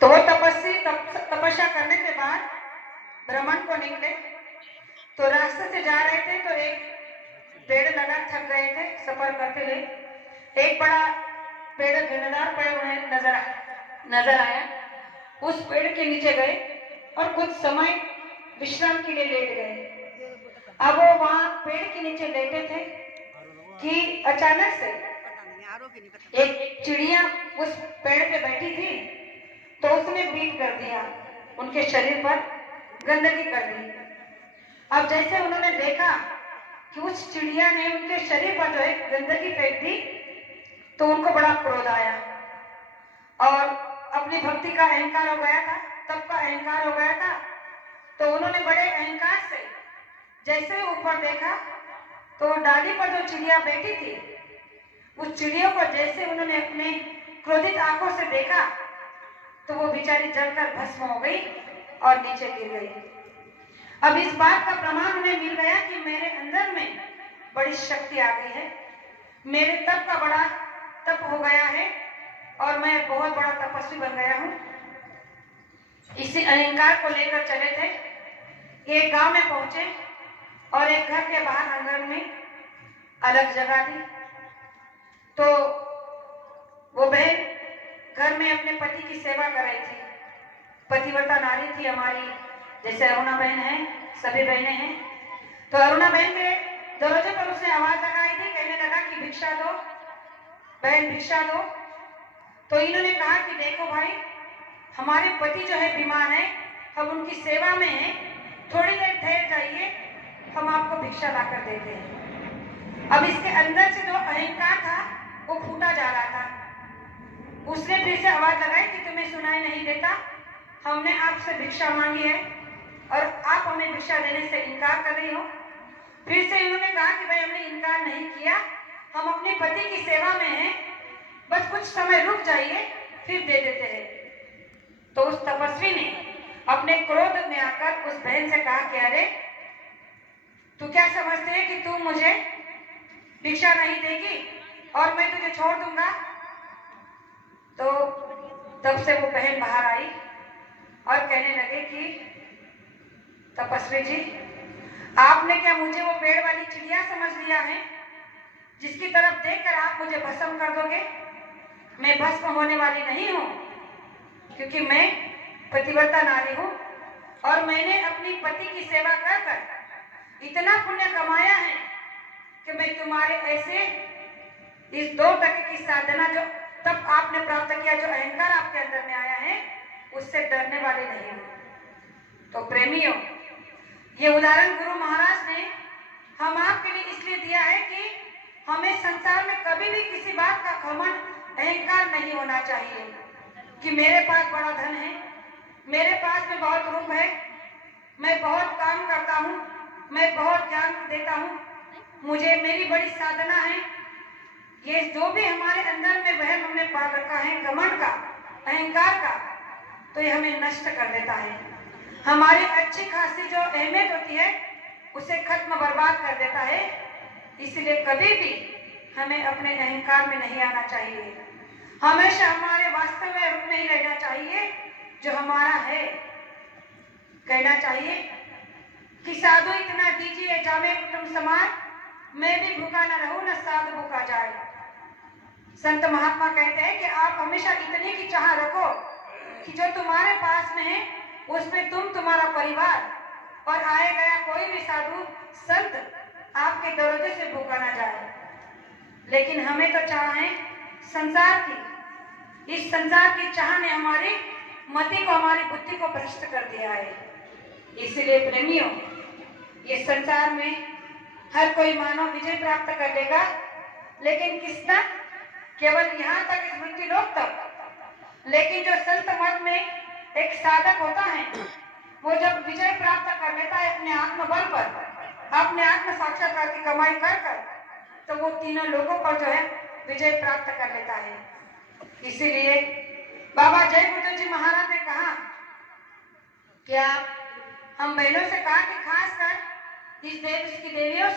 तो वो तपस्वी तपस्या करने के बाद भ्रमण को निकले। तो रास्ते से जा रहे थे तो एक पेड़ लगा, थक गए थे सफर करते हुए। एक बड़ा पेड़ घनदार पेड़ उन्हें नजर आया। उस पेड़ के नीचे गए और कुछ समय विश्राम के लिए लेट गए। अब वो वहां पेड़ के नीचे लेटे थे कि अचानक से एक चिड़िया उस पेड़ पे बैठी थी, तो उसने बीट कर दिया, उनके शरीर पर गंदगी कर दी। अब जैसे उन्होंने देखा कि उस चिड़िया ने उनके शरीर पर जो है गंदगी फेंक दी, तो उनको बड़ा क्रोध आया और अपनी भक्ति का अहंकार हो गया था, तप का अहंकार हो गया था। तो उन्होंने बड़े अहंकार से जैसे ऊपर देखा तो डाली पर जो चिड़िया बैठी थी, उस चिड़ियों को जैसे उन्होंने अपने क्रोधित आंखों से देखा तो वो बेचारी जलकर भस्म हो गई और नीचे गिर गई। अब इस बात का प्रमाण उन्हें मिल गया कि मेरे अंदर में बड़ी शक्ति आ गई है, मेरे तप का बड़ा तप हो गया है और मैं बहुत बड़ा तपस्वी बन गया हूँ। इसी अहंकार को लेकर चले थे। एक गांव में पहुंचे और एक घर के बाहर आंगन में अलग जगह दी। तो वो बहन घर में अपने पति की सेवा कर रही थी, पतिव्रता नारी थी हमारी, जैसे अरुणा बहन है, सभी बहनें हैं। तो अरुणा बहन के दरवाजे पर उसने आवाज लगाई थी, कहने लगा कि भिक्षा दो बहन, भिक्षा दो। तो इन्होंने कहा कि देखो भाई, हमारे पति जो है बीमार है, हम उनकी सेवा में हैं, थोड़ी देर ठहर जाइए, हम आपको भिक्षा लाकर देते हैं। अब इसके अंदर से जो अहंकार था वो फूटा जा रहा था। उसने फिर से आवाज लगाई कि तुम्हें सुनाई नहीं देता, हमने आपसे भिक्षा मांगी है और आप हमें भिक्षा देने से इनकार कर रही हो। फिर से इन्होंने कहा कि भाई हमने इनकार नहीं किया, हम अपने पति की सेवा में हैं, बस कुछ समय रुक जाइए, फिर दे देते हैं। तो उस तपस्वी ने अपने क्रोध में आकर उस बहन से कहा कि अरे तू क्या समझते है कि तू मुझे भिक्षा नहीं देगी और मैं तुझे छोड़ दूंगा। तो तब से वो बहन बाहर आई और कहने लगे कि तपस्वी जी, आपने क्या मुझे वो पेड़ वाली चिड़िया समझ लिया है जिसकी तरफ देखकर आप मुझे भस्म कर दोगे? मैं भस्म होने वाली नहीं हूं, क्योंकि मैं पतिव्रता नारी हूं और मैंने अपनी पति की सेवा कर कर इतना पुण्य कमाया है कि मैं तुम्हारे ऐसे इस 2 टके की साधना जो तब आपने प्राप्त किया, जो अहंकार आपके अंदर में आया है, उससे डरने वाले नहीं हूं। तो प्रेमियों, ये उदाहरण गुरु महाराज ने हम आपके लिए इसलिए दिया है कि हमें संसार में कभी भी किसी बात का घमंड, अहंकार नहीं होना चाहिए कि मेरे पास बड़ा धन है, मेरे पास में बहुत रूप है, मैं बहुत काम करता हूँ, मैं बहुत ज्ञान देता हूँ, मुझे मेरी बड़ी साधना है। ये जो भी हमारे अंदर में वह हमने पाल रखा है घमंड का, अहंकार का, तो ये हमें नष्ट कर देता है। हमारी अच्छी खासी जो अहमियत होती है उसे खत्म, बर्बाद कर देता है। इसलिए कभी भी हमें अपने अहंकार में नहीं आना चाहिए, हमेशा हमारे वास्तव में रुक नहीं रहना चाहिए, जो हमारा है। कहना चाहिए कि साधु इतना दीजिए जामे कुटुंब समाज, मैं भी भूखा न रहूं न साधु भूखा जाए। संत महात्मा कहते हैं कि आप हमेशा इतने की चाह रखो कि जो तुम्हारे पास में है उसमें तुम, तुम्हारा परिवार और आए गया कोई भी साधु संत आपके दरवाजे से भूखा ना जाए। लेकिन हमें तो चाह है संसार की। इस संसार की चाह ने हमारी मति को, हमारी बुद्धि को भ्रष्ट कर दिया है। इसलिए प्रेमियों, ये संसार में हर कोई मानव विजय प्राप्त कर लेगा, लेकिन किसना? केवल यहाँ तक, इस मृत्यु लोक तक। लेकिन जो संत मत में एक साधक होता है, वो जब विजय प्राप्त कर लेता है अपने आत्मबल पर, अपने आत्म साक्षात्कार की कमाई कर कर, तो वो तीनों लोगों पर जो है विजय प्राप्त कर लेता है। इसीलिए बाबा जय गुरु जी महाराज ने कहा कि आप हम बहनों से कहा कि खासकर इस देश की देवियों